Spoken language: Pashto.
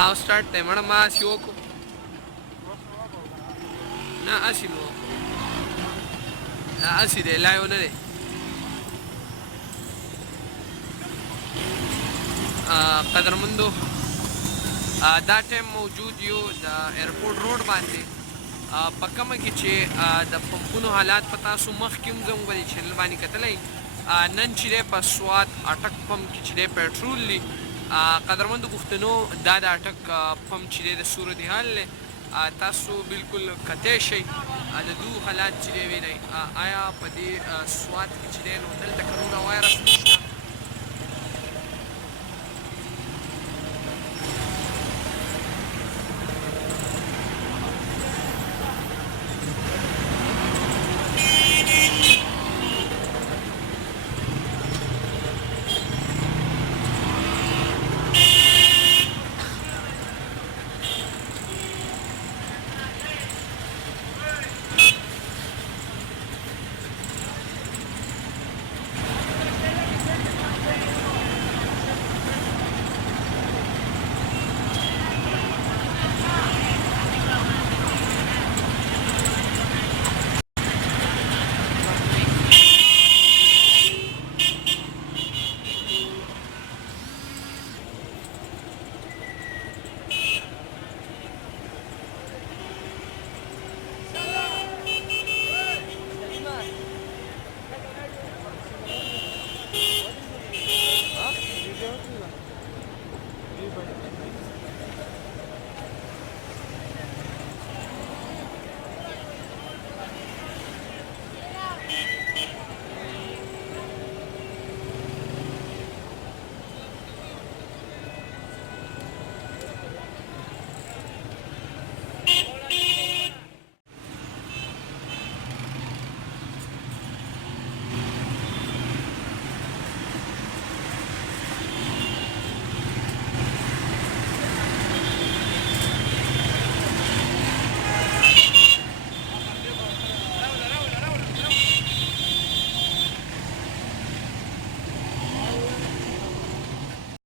او سٹارټ دی مړه ما هسې وکړو نه هسې مې وکړو هسې دی لایو نه دی قدرمندو دا ټایم موجود یو د ایرپورټ روډ باندې په کومه کې چې د پمپونو حالات په تاسو مخکې هم زموږ په دې چینل باندې کتلی نن چې دی په سوات اټک پمپ کې چې دی پټرول دی قدرمندو پښتنو دا د اټک پمپ چې دی د صورتحال دی تاسو بالکل کتی شئ د دو حالات چې دی وینئ آیا په دې سوات کې چې دی نو دلته کرونا وایرس